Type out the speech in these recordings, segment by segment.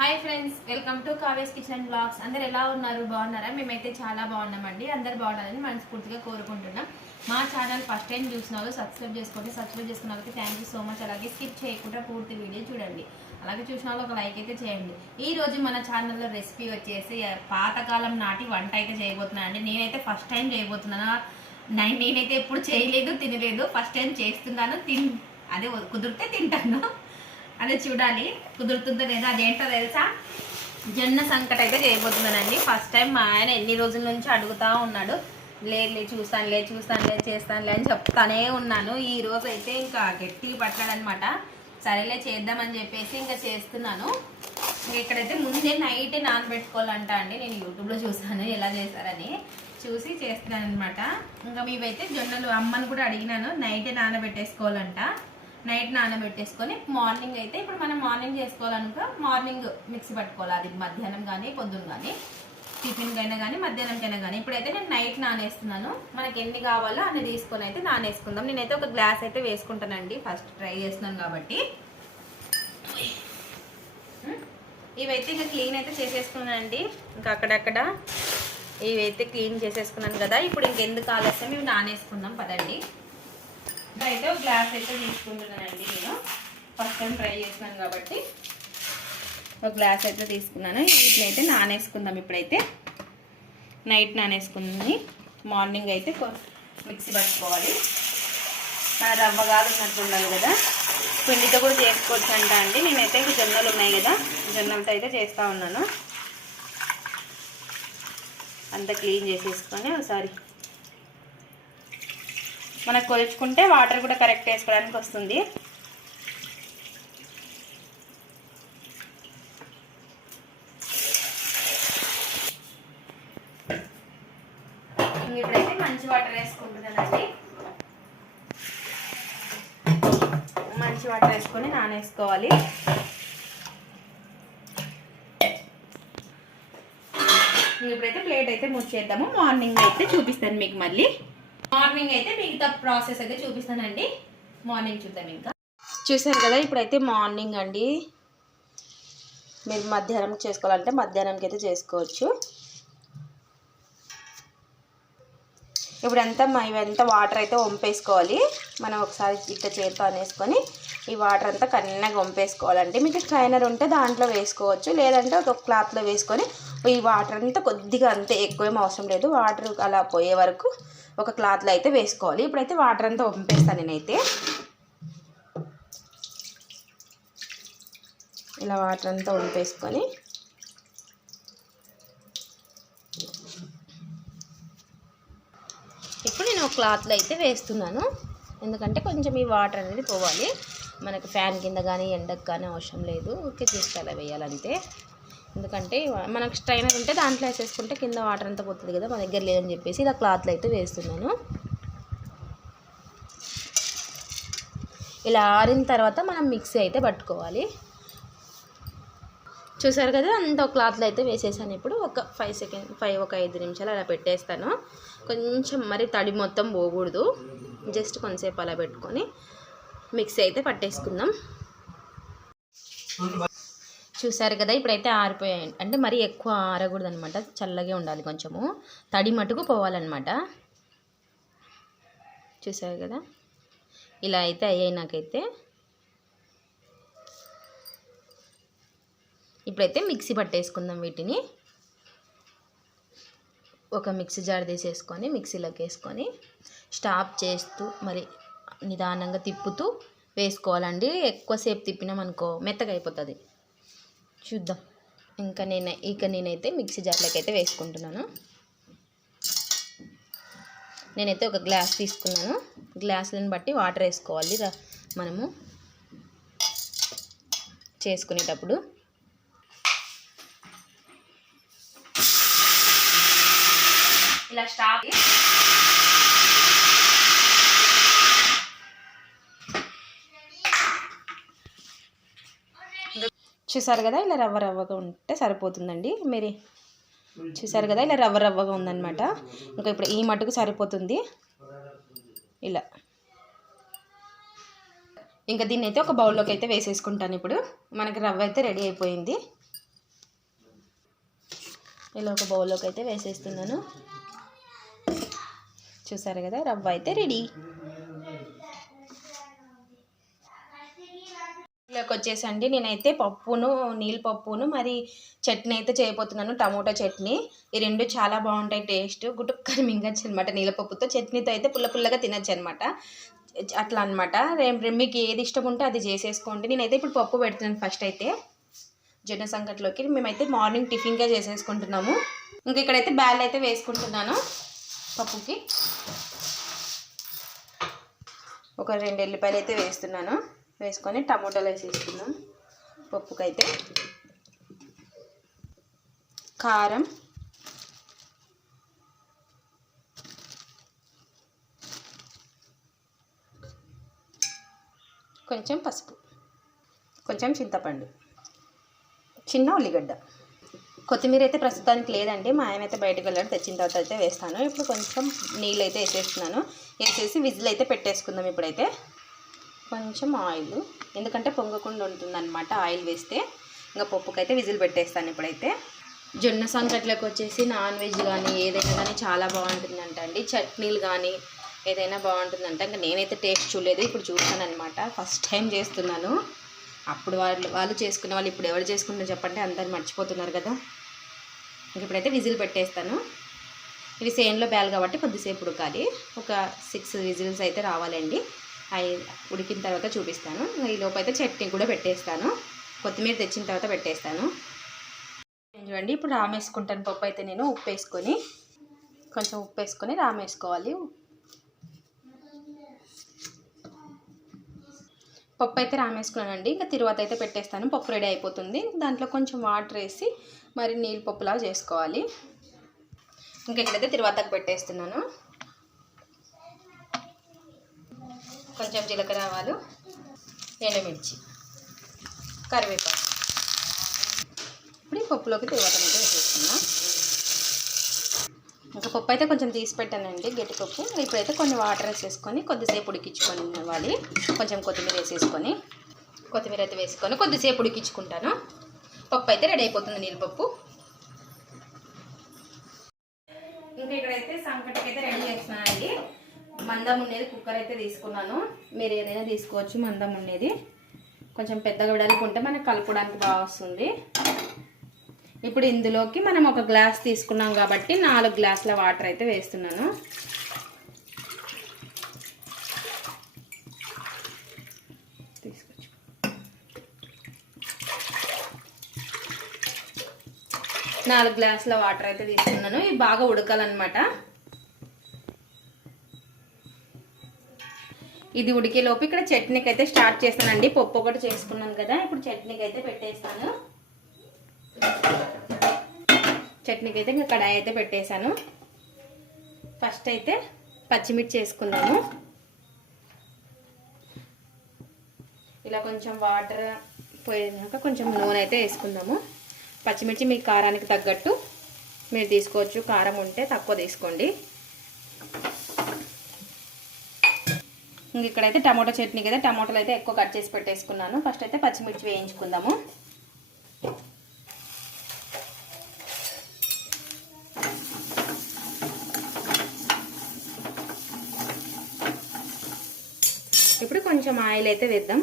Hi friends welcome to Kaave's kitchen blogs. అందరు ఎలా ఉన్నారు? బాగున్నారా? మేమైతే చాలా బాగున్నామండి. అందరు బాగున్నారని మనస్ఫూర్తిగా కోరుకుంటున్నాం. మా ఛానల్ ఫస్ట్ టైం చూసిన వాళ్ళు సబ్స్క్రైబ్ చేసుకోండి. సబ్స్క్రైబ్ చేసుకున్న వాళ్ళకి థ్యాంక్ యూ సో మచ్ అలాగే స్కిప్ చేయకుండా పూర్తి వీడియో చూడండి. అలాగే చూసిన వాళ్ళు ఒక లైక్ అయితే చేయండి. ఈ రోజు మన ఛానల్లో రెసిపీ వచ్చేసి పాతకాలం నాటి వంట అయితే చేయబోతున్నాను అండి నేనైతే ఫస్ట్ టైం చేయబోతున్నాను? నేనైతే ఎప్పుడు చేయలేదు తినలేదు. ఫస్ట్ టైం చేస్తున్నాను తిన్ అదే కుదిరితే తింటాను. అదే చూడాలి. కుదురుతుందో లేదా అదేంటో తెలుసా? జొన్న సంకట అయితే చేయబోతున్నానండి. ఫస్ట్ టైం మా ఆయన ఎన్ని రోజుల నుంచి అడుగుతా ఉన్నాడు. లేదు చూస్తానులే చూస్తానులే చేస్తానులే అని చెప్తానే ఉన్నాను. ఈ రోజు అయితే ఇంకా గట్టి పట్టాడనమాట సరేలే చేద్దామని చెప్పేసి ఇంకా చేస్తున్నాను. ఇక్కడైతే ముందే నైట్ నానబెట్టుకోవాలంట అండి. నేను యూట్యూబ్లో చూసాను ఎలా చేస్తారని చూసి చేస్తున్నాను అనమాట ఇంకా మేమైతే జొన్నలు అమ్మని కూడా అడిగినాను. నైటే నానబెట్టేసుకోవాలంట. నైట్ నానబెట్టేసుకొని మార్నింగ్ అయితే ఇప్పుడు మనం మార్నింగ్ చేసుకోవాలనుకో మార్నింగ్ మిక్సీ పట్టుకోవాలి. అది మధ్యాహ్నం కానీ పొద్దున్న కానీ టిఫిన్కైనా కానీ మధ్యాహ్నంకైనా కానీ ఇప్పుడైతే నేను నైట్ నానేస్తున్నాను. మనకి ఎన్ని కావాలో అన్ని తీసుకొని అయితే నానేసుకుందాం. నేనైతే ఒక గ్లాస్ అయితే వేసుకుంటానండి. ఫస్ట్ ట్రై చేస్తున్నాను కాబట్టి. ఇవైతే ఇంకా క్లీన్ అయితే చేసేసుకున్నానండి. ఇంకా అక్కడక్కడ ఇవైతే క్లీన్ చేసేసుకున్నాను కదా. ఇప్పుడు ఇంకెందుకు ఆలస్యం? ఇవి నానేసుకుందాం. పదండి. అయితే ఒక గ్లాస్ అయితే తీసుకుంటున్నానండి నేను. ఫస్ట్ టైం ట్రై చేస్తున్నాను కాబట్టి ఒక గ్లాస్ అయితే తీసుకున్నాను. వీటిని అయితే నానేసుకుందాం ఇప్పుడైతే. నైట్ నానేసుకుంది. మార్నింగ్ అయితే కొ- మిక్సీ పట్టుకోవాలి. ఆ రవ్వ కాదు ఉన్నట్టు ఉండాలి కదా. పిండితో కూడా చేసుకోవచ్చు అంట అండి. నేనైతే ఇంక జొన్నలు ఉన్నాయి కదా. జొన్నలతో అయితే చేస్తూ ఉన్నాను. అంతా క్లీన్ చేసేసుకొని ఒకసారి మనకు కొలుచుకుంటే వాటర్ కూడా కరెక్ట్ వేసుకోవడానికి వస్తుంది. ఇప్పుడైతే మంచి వాటర్ వేసుకుంటున్నానండి. మంచి వాటర్ వేసుకొని నానేసుకోవాలి. ఇప్పుడైతే ప్లేట్ అయితే ముచ్చేద్దాము. మార్నింగ్ అయితే చూపిస్తాను మీకు మళ్ళీ. మార్నింగ్ అయితే మిగతా ప్రాసెస్ అయితే చూపిస్తానండి. మార్నింగ్ చూద్దాం ఇంకా. చూసారు కదా ఇప్పుడైతే మార్నింగ్ అండి. మీరు మధ్యాహ్నం చేసుకోవాలంటే మధ్యాహ్నంకి అయితే చేసుకోవచ్చు. ఇప్పుడంతా మ- ఇవంతా వాటర్ అయితే వంపేసుకోవాలి. మనం ఒకసారి ఇట్లా చేతితో అనేసుకొని ఈ వాటర్ అంతా కన్నగా వంపేసుకోవాలండి. మీకు స్ట్రైనర్ ఉంటే దాంట్లో వేసుకోవచ్చు. లేదంటే ఒక క్లాత్లో వేసుకొని ఈ వాటర్ అంతా కొద్దిగా అంతే ఎక్కువేం అవసరం లేదు. వాటర్ అలా పోయే వరకు ఒక క్లాత్లో అయితే వేసుకోవాలి. ఇప్పుడైతే వాటర్ అంతా వంపేస్తాను నేనైతే. ఇలా వాటర్ అంతా వంపేసుకొని ఇప్పుడు నేను ఒక క్లాత్లో అయితే వేస్తున్నాను. ఎందుకంటే కొంచెం ఈ వాటర్ అనేది పోవాలి. మనకు ఫ్యాన్ కింద కానీ ఎండకు కానీ అవసరం లేదు. ఊరికే జస్ట్ అలా వేయాలంతే. ఎందుకంటే మనకు స్ట్రైనర్ ఉంటే దాంట్లో వేసేసుకుంటే కింద వాటర్ అంతా పోతుంది కదా మా దగ్గర లేదని చెప్పేసి ఇలా క్లాత్లో అయితే వేస్తున్నాను. ఇలా ఆరిన తర్వాత మనం మిక్సీ అయితే పట్టుకోవాలి. చూసారు కదా అంత ఒక క్లాత్లో అయితే వేసేసాను ఇప్పుడు. ఒక ఫైవ్ సెకండ్ ఫైవ్ ఒక ఐదు నిమిషాలు అలా పెట్టేస్తాను. కొంచెం మరి తడి మొత్తం పోకూడదు. జస్ట్ కొంతసేపు అలా పెట్టుకొని. మిక్సీ అయితే పట్టేసుకుందాం. చూసారు కదా ఇప్పుడైతే ఆరిపోయాయి. అంటే మరీ ఎక్కువ ఆరకూడదు అనమాట చల్లగే ఉండాలి కొంచెము. తడి మటుకు పోవాలన్నమాట. చూసారు కదా? ఇలా అయితే అయ్యాయి నాకైతే. ఇప్పుడైతే మిక్సీ పట్టేసుకుందాం వీటిని. ఒక మిక్సీ జార్ తీసేసుకొని మిక్సీలోకి వేసుకొని స్టాప్ చేస్తూ మరి నిదానంగా తిప్పుతూ వేసుకోవాలండి. ఎక్కువసేపు తిప్పినామనుకో మెత్తగా అయిపోతుంది. చూద్దాం. ఇంకా నేను ఇక నేనైతే మిక్సీ జార్లోకి అయితే వేసుకుంటున్నాను. నేనైతే ఒక గ్లాస్ తీసుకున్నాను. గ్లాసులను బట్టి వాటర్ వేసుకోవాలి మనము చేసుకునేటప్పుడు. ఇలా స్టాప్ చూసారు కదా ఇలా రవ్వ రవ్వగా ఉంటే సరిపోతుందండి. మీరు చూసారు కదా ఇలా రవ్వ రవ్వగా ఉందన్నమాట. ఇంకా ఇప్పుడు ఈ మటుకు సరిపోతుంది. ఇలా. ఇంకా దీన్ని అయితే ఒక బౌల్లోకి అయితే వేసేసుకుంటాను ఇప్పుడు. మనకి రవ్వ అయితే రెడీ అయిపోయింది. ఇలా ఒక బౌల్లోకి అయితే వేసేస్తున్నాను. చూసారు కదా రవ్వ అయితే రెడీ. ఇలాకి వచ్చేసండి నేనైతే పప్పును నీళ్ళపప్పును మరి చట్నీ అయితే చేయబోతున్నాను టమోటా చట్నీ. ఈ రెండు చాలా బాగుంటాయి టేస్ట్. గుటుక్కని మింగచ్చు అనమాట నీళ్ళపప్పుతో చట్నీతో అయితే పుల్ల పుల్లగా తినచ్చు అనమాట అట్లా అనమాట మీకు ఏది ఇష్టం ఉంటే అది చేసేసుకోండి. నేనైతే ఇప్పుడు పప్పు పెడుతున్నాను ఫస్ట్ అయితే. జొన్న సంకట్లోకి మేమైతే మార్నింగ్ టిఫిన్గా చేసేసుకుంటున్నాము. ఇంకా ఇక్కడైతే బ్యాల్ అయితే వేసుకుంటున్నాను పప్పుకి. ఒక రెండు ఎల్లిపాయలు అయితే వేస్తున్నాను. వేసుకొని టమోటాలు వేసేసుకుందాం. పప్పుకైతే. కారం. కొంచెం పసుపు. కొంచెం చింతపండు. చిన్న ఉల్లిగడ్డ. కొత్తిమీర అయితే ప్రస్తుతానికి లేదండి. మా ఆయన అయితే బయటకు వెళ్ళాడు. తెచ్చిన తర్వాత అయితే వేస్తాను. ఇప్పుడు కొంచెం నీళ్ళు అయితే వేసేస్తున్నాను. వేసేసి విజిల్ అయితే పెట్టేసుకుందాం ఇప్పుడైతే. కొంచెం ఆయిల్. ఎందుకంటే పొంగకుండా ఉంటుందన్నమాట ఆయిల్ వేస్తే. ఇంకా పప్పుకైతే విజిల్ పెట్టేస్తాను ఇప్పుడైతే. జొన్న సంకట్లకు వచ్చేసి నాన్ వెజ్ కానీ ఏదైనా కానీ చాలా బాగుంటుందంట అండి. చట్నీలు కానీ ఏదైనా బాగుంటుందంట. ఇంకా నేనైతే టేస్ట్ చూడలేదు. ఇప్పుడు చూస్తాను అనమాట ఫస్ట్ టైం చేస్తున్నాను. అప్పుడు వాళ్ళు వాళ్ళు చేసుకునే వాళ్ళు ఇప్పుడు ఎవరు చేసుకుంటారో చెప్పండి? అందరు మర్చిపోతున్నారు కదా. ఇంక ఇప్పుడైతే విజిల్ పెట్టేస్తాను. ఇవి సేన్లో బ్యాల్ కాబట్టి కొద్దిసేపు ఉడకాలి. ఒక సిక్స్ విజిల్స్ అయితే రావాలండి. అవి ఉడికిన తర్వాత చూపిస్తాను. ఈ లోపు అయితే చట్నీ కూడా పెట్టేస్తాను. కొత్తిమీర తెచ్చిన తర్వాత పెట్టేస్తాను. చూడండి ఇప్పుడు రామేసుకుంటాను పప్పు అయితే నేను ఉప్పు వేసుకొని కొంచెం ఉప్పు వేసుకొని రామేసుకోవాలి. పప్పు అయితే రామేసుకున్నానండి. ఇంకా తర్వాత అయితే పెట్టేస్తాను. పప్పు రెడీ అయిపోతుంది. దాంట్లో కొంచెం వాటర్ వేసి మరి నీళ్ళు పప్పులా చేసుకోవాలి. ఇంకా ఇక్కడైతే తిరువాతకు పెట్టేస్తున్నాను. కొంచెం జీలకర్ర ఆవాలు ఎండుమిర్చి కరివేపాకు. ఇప్పుడు పప్పులోకి తిరువాత అయితే వేసేస్తున్నాం ఇంకా పప్పు అయితే కొంచెం తీసి పెట్టానండి గట్టి పప్పు. ఇప్పుడైతే కొన్ని వాటర్ వేసేసుకొని కొద్దిసేపు ఉడికించుకొని ఇవ్వాలి కొంచెం కొత్తిమీర వేసేసుకొని కొత్తిమీర అయితే వేసుకొని కొద్దిసేపు ఉడికించుకుంటాను. పప్పు అయితే రెడీ అయిపోతుంది నీళ్ళపప్పు ఇంకా ఇక్కడైతే సంకటికి అయితే రెడీ చేస్తున్నానండి మందం ఉండేది కుక్కర్ అయితే తీసుకున్నాను. మీరు ఏదైనా తీసుకోవచ్చు మందం ఉండేది. కొంచెం పెద్దగా విడాలనుకుంటే మనకు కలుపుకోవడానికి బాగా వస్తుంది. ఇప్పుడు ఇందులోకి మనం ఒక గ్లాస్ తీసుకున్నాం కాబట్టి నాలుగు గ్లాసుల వాటర్ అయితే వేస్తున్నాను. నాలుగు గ్లాసుల వాటర్ అయితే తీసుకున్నాను. ఇవి బాగా ఉడకాలన్నమాట. ఇది ఉడికేలోపు ఇక్కడ చట్నీకి అయితే స్టార్ట్ చేస్తానండి పప్పు ఒకటి చేసుకున్నాను కదా ఇప్పుడు చట్నీకి అయితే పెట్టేస్తాను. చట్నీకి అయితే ఇంకా కడాయి అయితే పెట్టేశాను. ఫస్ట్ అయితే పచ్చిమిర్చి వేసుకుందాము ఇలా కొంచెం వాటర్ పోయినాక కొంచెం నూనె అయితే వేసుకుందాము. పచ్చిమిర్చి మీ కారానికి తగ్గట్టు మీరు తీసుకోవచ్చు. కారం ఉంటే తక్కువ తీసుకోండి. ఇంక ఇక్కడైతే టమాటో చట్నీ కదా టమాటాలు అయితే ఎక్కువ కట్ చేసి పెట్టేసుకున్నాను. ఫస్ట్ అయితే పచ్చిమిర్చి వేయించుకుందాము. ఇప్పుడు కొంచెం ఆయిల్ అయితే వేద్దాం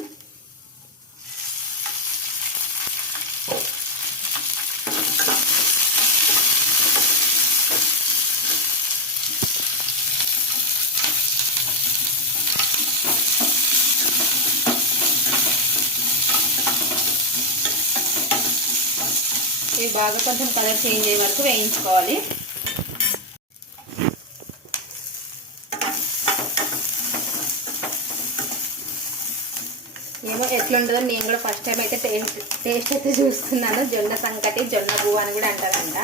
ఇవి బాగా కొంచెం కలర్ చేంజ్ అయ్యే వరకు వేయించుకోవాలి. ఏమో ఎట్లుంటుందో నేను కూడా ఫస్ట్ టైం అయితే టేస్ట్ టేస్ట్ అయితే చూస్తున్నాను. జొన్న సంకటి జొన్న పువ్వు అని కూడా అంటారంట.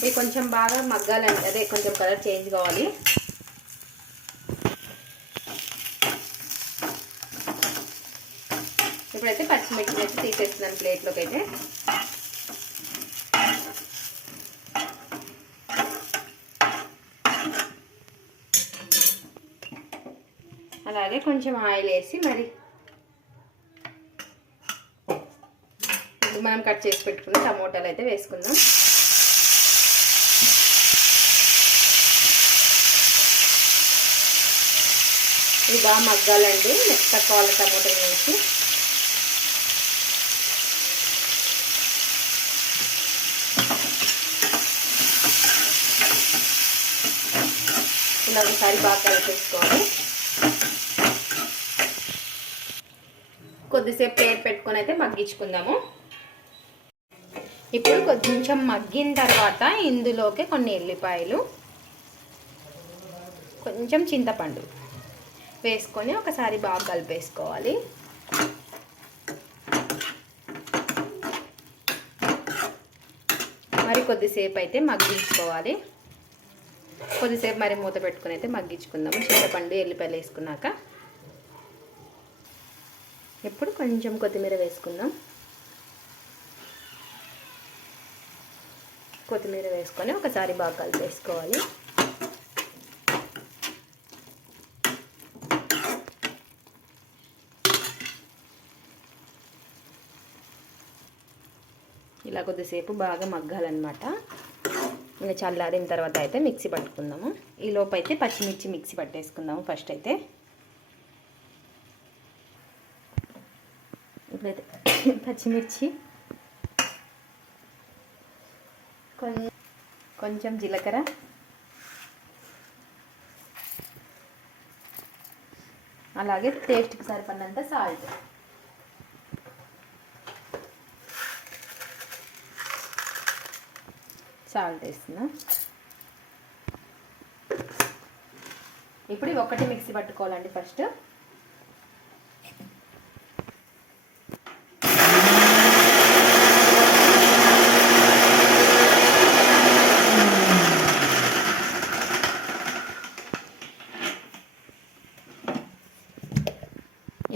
ఇది కొంచెం బాగా మగ్గాలంటే. అదే కొంచెం కలర్ చేంజ్ కావాలి. ఇప్పుడైతే పచ్చిమిర్చి అయితే తీసేస్తున్నాను ప్లేట్లోకి అయితే. అలాగే కొంచెం ఆయిల్ వేసి మరి మనం కట్ చేసి పెట్టుకున్న టమోటాలు అయితే వేసుకుందాం. ఇది బాగా మగ్గాలండి. నెక్స్ట్ కావాలి టమోటాలు వేసి. ఇలా ఒకసారి బాగా కలిపేసుకోవాలి కొద్దిసేపు పేరు పెట్టుకొని అయితే మగ్గించుకుందాము. ఇప్పుడు కొంచెం మగ్గిన తర్వాత ఇందులోకి కొన్ని ఎల్లిపాయలు కొంచెం చింతపండు వేసుకొని ఒకసారి బాగా కలిపేసుకోవాలి. మరి కొద్దిసేపు అయితే మగ్గించుకోవాలి. కొద్దిసేపు మరి మూత పెట్టుకుని అయితే మగ్గించుకుందాము. చింతపండు ఎల్లిపాయలు వేసుకున్నాక. ఇప్పుడు కొంచెం కొత్తిమీర వేసుకుందాం. కొత్తిమీర వేసుకొని ఒకసారి బాగా కలిపేసుకోవాలి. ఇలా కొద్దిసేపు బాగా మగ్గాలన్నమాట. ఇంకా చల్లారిన తర్వాత అయితే మిక్సీ పట్టుకుందాము. ఈ అయితే పచ్చిమిర్చి మిక్సీ పట్టేసుకుందాము ఫస్ట్ అయితే. ఇప్పుడైతే పచ్చిమిర్చి. కొంచెం జీలకర్ర. అలాగే టేస్ట్కి సరిపడినంత సాల్ట్. సాల్ట్ వేస్తున్నా. ఇప్పుడు ఒకటి మిక్సీ పట్టుకోవాలండి ఫస్ట్.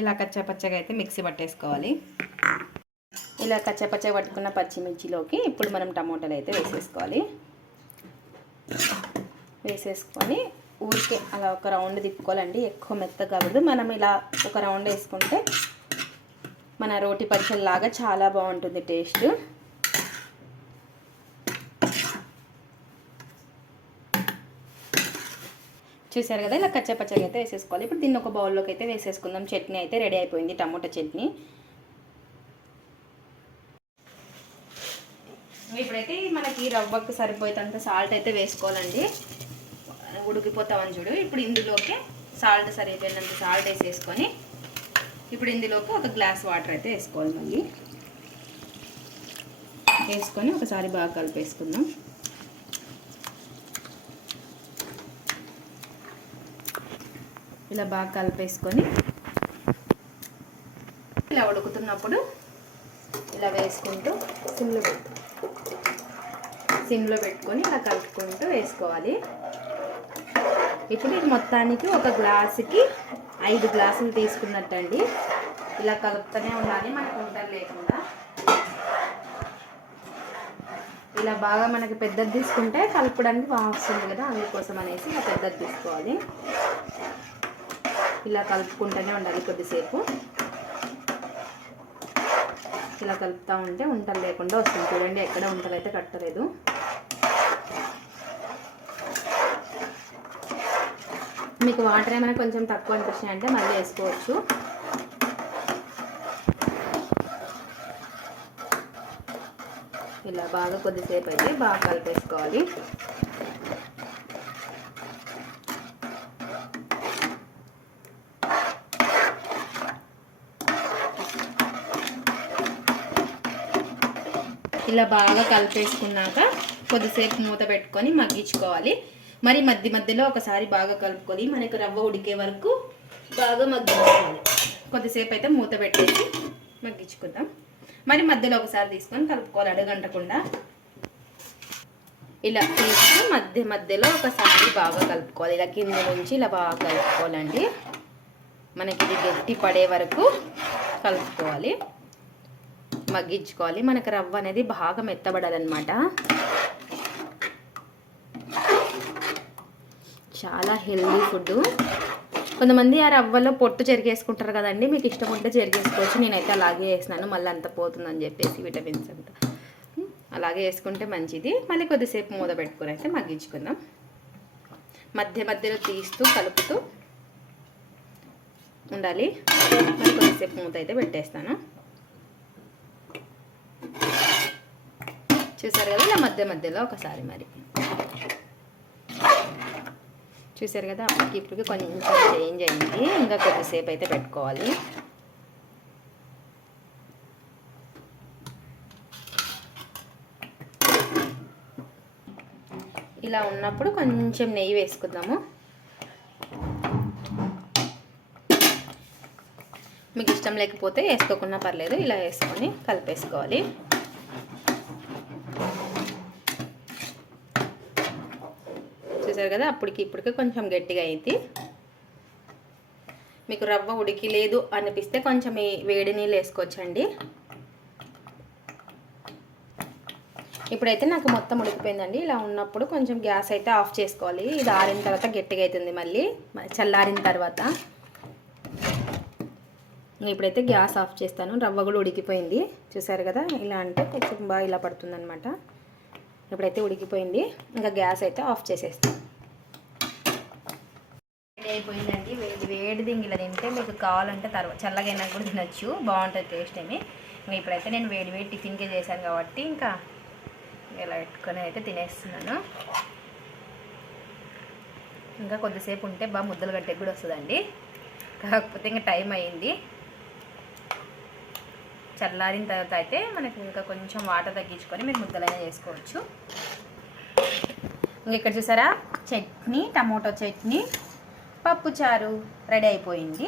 ఇలా కచ్చా పచ్చగా అయితే మిక్సీ పట్టేసుకోవాలి. ఇలా కచ్చా పచ్చగా పట్టుకున్న పచ్చిమిర్చిలోకి ఇప్పుడు మనం టమోటాలు అయితే వేసేసుకోవాలి. వేసేసుకొని ఊరికే అలా ఒక రౌండ్ తిప్పుకోవాలండి ఎక్కువ మెత్తగా కాకూడదు మనం ఇలా ఒక రౌండ్ వేసుకుంటే మన రోటి పచ్చళ్ళలాగా చాలా బాగుంటుంది టేస్ట్. చూసారు కదా ఇలా కచ్చపచ్చగా అయితే వేసేసుకోవాలి. ఇప్పుడు దీన్ని ఒక బౌల్లోకి అయితే వేసేసుకుందాం. చట్నీ అయితే రెడీ అయిపోయింది టమోటా చట్నీ. ఇప్పుడైతే మనకి రవ్వకు సరిపోయేంత సాల్ట్ అయితే వేసుకోవాలండి. ఉడికిపోతామని చూడు. ఇప్పుడు ఇందులోకి సాల్ట్ సరిపోయినంత సాల్ట్ వేసేసుకొని ఇప్పుడు ఇందులోకి ఒక గ్లాస్ వాటర్ అయితే వేసుకోవాలి మళ్ళీ వేసుకొని ఒకసారి బాగా కలిపేసుకుందాం. ఇలా బాగా కలిపేసుకొని ఇలా ఉడుకుతున్నప్పుడు ఇలా వేసుకుంటూ సిమ్లు పెడతాం. సిమ్లో పెట్టుకొని ఇలా కలుపుకుంటూ వేసుకోవాలి. ఇప్పుడు ఇది మొత్తానికి ఒక గ్లాసుకి ఐదు గ్లాసులు తీసుకున్నట్టండి. ఇలా కలుపుతూనే ఉండాలి మనకు ఉండలు లేకుండా. ఇలా బాగా మనకి పెద్దది తీసుకుంటే కలపడానికి బాగా వస్తుంది కదా అందుకోసం అనేసి ఇలా పెద్దది తీసుకోవాలి. ఇలా కలుపుకుంటూనే ఉండాలి కొద్దిసేపు. ఇలా కలుపుతూ ఉంటే ఉంటలు లేకుండా వస్తుంది. చూడండి ఎక్కడ ఉంటలు అయితే కట్టలేదు. మీకు వాటర్ ఏమైనా కొంచెం తక్కువ అనిపించినాయి అంటే మళ్ళీ వేసుకోవచ్చు. ఇలా బాగా కొద్దిసేపు అయితే బాగా కలిపేసుకోవాలి. ఇలా బాగా కలిపేసుకున్నాక కొద్దిసేపు మూత పెట్టుకొని మగ్గించుకోవాలి. మరి మధ్య మధ్యలో ఒకసారి బాగా కలుపుకొని మనకు రవ్వ ఉడికే వరకు బాగా మగ్గించుకోవాలి. కొద్దిసేపు అయితే మూత పెట్టేసి మగ్గించుకుందాం. మరి మధ్యలో ఒకసారి తీసుకొని కలుపుకోవాలి అడగంటకుండా. ఇలా తీసి మధ్య మధ్యలో ఒకసారి బాగా కలుపుకోవాలి. ఇలా కింద నుంచి ఇలా బాగా కలుపుకోవాలండి. మనకి ఇది గట్టి పడే వరకు కలుపుకోవాలి. మగ్గించుకోవాలి. మనకు రవ్వ అనేది బాగా మెత్తబడాలన్నమాట. చాలా హెల్దీ ఫుడ్. కొంతమంది ఆ రవ్వలో పొట్టు చెరిగేసుకుంటారు కదండి మీకు ఇష్టం ఉంటే చెరిగేసుకోవచ్చు. నేనైతే అలాగే వేసినాను మళ్ళీ అంత పోతుందని చెప్పేసి విటమిన్స్ అంతా. అలాగే వేసుకుంటే మంచిది. మళ్ళీ కొద్దిసేపు మూత పెట్టుకుని అయితే మగ్గించుకుందాం. మధ్య మధ్యలో తీస్తూ కలుపుతూ ఉండాలి. మరి కొద్దిసేపు మూత అయితే పెట్టేస్తాను. చూసారు కదా ఇలా మధ్య మధ్యలో ఒకసారి మరి. చూసారు కదా అప్పటికి ఇప్పటికి కొంచెం చేంజ్ అయింది. ఇంకా కొద్దిసేపు అయితే పెట్టుకోవాలి. ఇలా ఉన్నప్పుడు కొంచెం నెయ్యి వేసుకుందాము. మీకు ఇష్టం లేకపోతే వేసుకోకుండా పర్లేదు ఇలా వేసుకొని కలిపేసుకోవాలి. చూసారు కదా అప్పటికి ఇప్పటికి కొంచెం గట్టిగా అయింది మీకు రవ్వ ఉడికి లేదు అనిపిస్తే కొంచెం ఈ వేడి నీళ్ళు వేసుకోవచ్చండి. ఇప్పుడైతే నాకు మొత్తం ఉడికిపోయిందండి. ఇలా ఉన్నప్పుడు కొంచెం గ్యాస్ అయితే ఆఫ్ చేసుకోవాలి. ఇది ఆరిన తర్వాత గట్టిగా అవుతుంది మళ్ళీ. చల్లారిన తర్వాత. ఇప్పుడైతే గ్యాస్ ఆఫ్ చేస్తాను. రవ్వ కూడా ఉడికిపోయింది. చూసారు కదా ఇలా అంటే కొంచెం బాగా ఇలా పడుతుందనమాట ఇప్పుడైతే ఉడికిపోయింది. ఇంకా గ్యాస్ అయితే ఆఫ్ చేసేస్తాను. అయిపోయిందండి. వేడి వేడిది ఇంక ఇలా తింటే మీకు కావాలంటే తర్వాత చల్లగైనా కూడా తినొచ్చు. బాగుంటుంది టేస్ట్ ఏమి. ఇంకా ఇప్పుడైతే నేను వేడి వేడి టిఫిన్కే చేశాను కాబట్టి ఇంకా ఇలా పెట్టుకొని అయితే తినేస్తున్నాను. ఇంకా కొద్దిసేపు ఉంటే బాగా ముద్దలు గట్టెకి కూడా వస్తుందండి. కాకపోతే ఇంకా టైం అయింది. చల్లారిన తర్వాత అయితే మనకి ఇంకా కొంచెం వాటర్ తగ్గించుకొని మీరు ముద్దలైనా చేసుకోవచ్చు. ఇంకా ఇక్కడ చూసారా? చట్నీ టమోటో చట్నీ. పప్పు చారు రెడీ అయిపోయింది.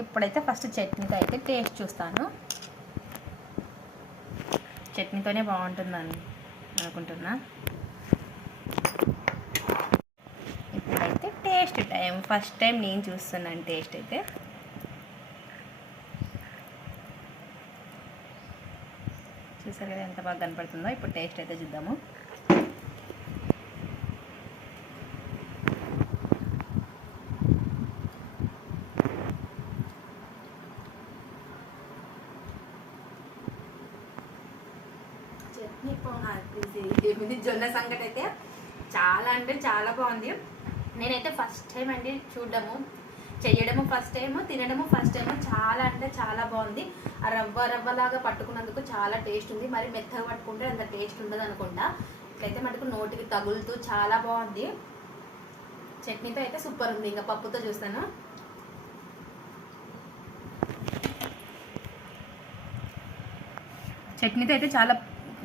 ఇప్పుడైతే ఫస్ట్ చట్నీతో అయితే టేస్ట్ చూస్తాను. చట్నీతోనే బాగుంటుందని అనుకుంటున్నా. ఇప్పుడైతే టేస్ట్ టైం. ఫస్ట్ టైం నేను చూస్తున్నాను టేస్ట్ అయితే. చూసారు కదా ఎంత బాగా కనపడుతుందో? ఇప్పుడు టేస్ట్ అయితే చూద్దాము చట్నీ బాగుంది జొన్న సంగటి అయితే చాలా అంటే చాలా బాగుంది. నేనైతే ఫస్ట్ టైం అండి చూడడము. చేయడము ఫస్ట్ టైం తినడము ఫస్ట్ టైం చాలా అంటే చాలా బాగుంది. ఆ రవ్వ రవ్వలాగా పట్టుకున్నందుకు చాలా టేస్ట్ ఉంది. మరి మెత్తగా పట్టుకుంటే అంత టేస్ట్ ఉండదు అనుకుంటా. ఇట్లయితే మటుకు నోటికి తగులుతూ చాలా బాగుంది. చట్నీతో అయితే సూపర్ ఉంది. ఇంకా పప్పుతో చూస్తాను. చట్నీతో అయితే చాలా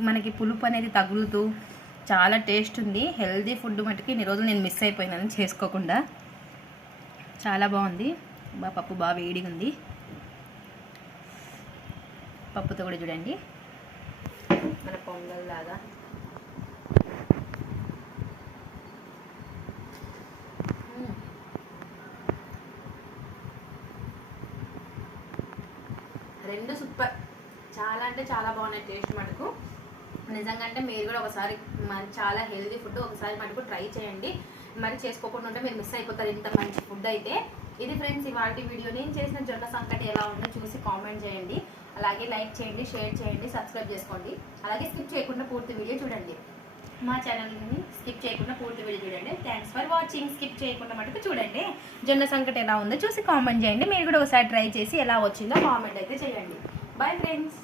మనకి పులుపు అనేది తగులుతూ చాలా టేస్ట్ ఉంది. హెల్దీ ఫుడ్ మటుకి ఇన్ని రోజులు నేను మిస్ అయిపోయినాను చేసుకోకుండా. చాలా బాగుంది. బా పప్పు బాగా వేడిగా ఉంది. పప్పుతో కూడా చూడండి. మన పొంగల్ లాగా రెండు సూపర్. చాలా అంటే చాలా బాగున్నాయి టేస్ట్ మటుకు. నిజంగా అంటే మీరు కూడా ఒకసారి చాలా హెల్దీ ఫుడ్ ఒకసారి మటుకు ట్రై చేయండి. మరి చేసుకోకుండా ఉంటే మీరు మిస్ అయిపోతారు ఇంత మంచి ఫుడ్ అయితే. ఇది ఫ్రెండ్స్ ఇవాళ వీడియో. నేను చేసిన జొన్న సంకటి ఎలా ఉందో చూసి కామెంట్ చేయండి. అలాగే లైక్ చేయండి షేర్ చేయండి సబ్స్క్రైబ్ చేసుకోండి. అలాగే స్కిప్ చేయకుండా పూర్తి వీడియో చూడండి. మా ఛానల్ని స్కిప్ చేయకుండా పూర్తి వీడియో చూడండి. థ్యాంక్స్ ఫర్ వాచింగ్ స్కిప్ చేయకుండా మటుకు చూడండి. జొన్న సంకటి ఎలా ఉందో చూసి కామెంట్ చేయండి. మీరు కూడా ఒకసారి ట్రై చేసి ఎలా వచ్చిందో కామెంట్ అయితే చేయండి. Bye friends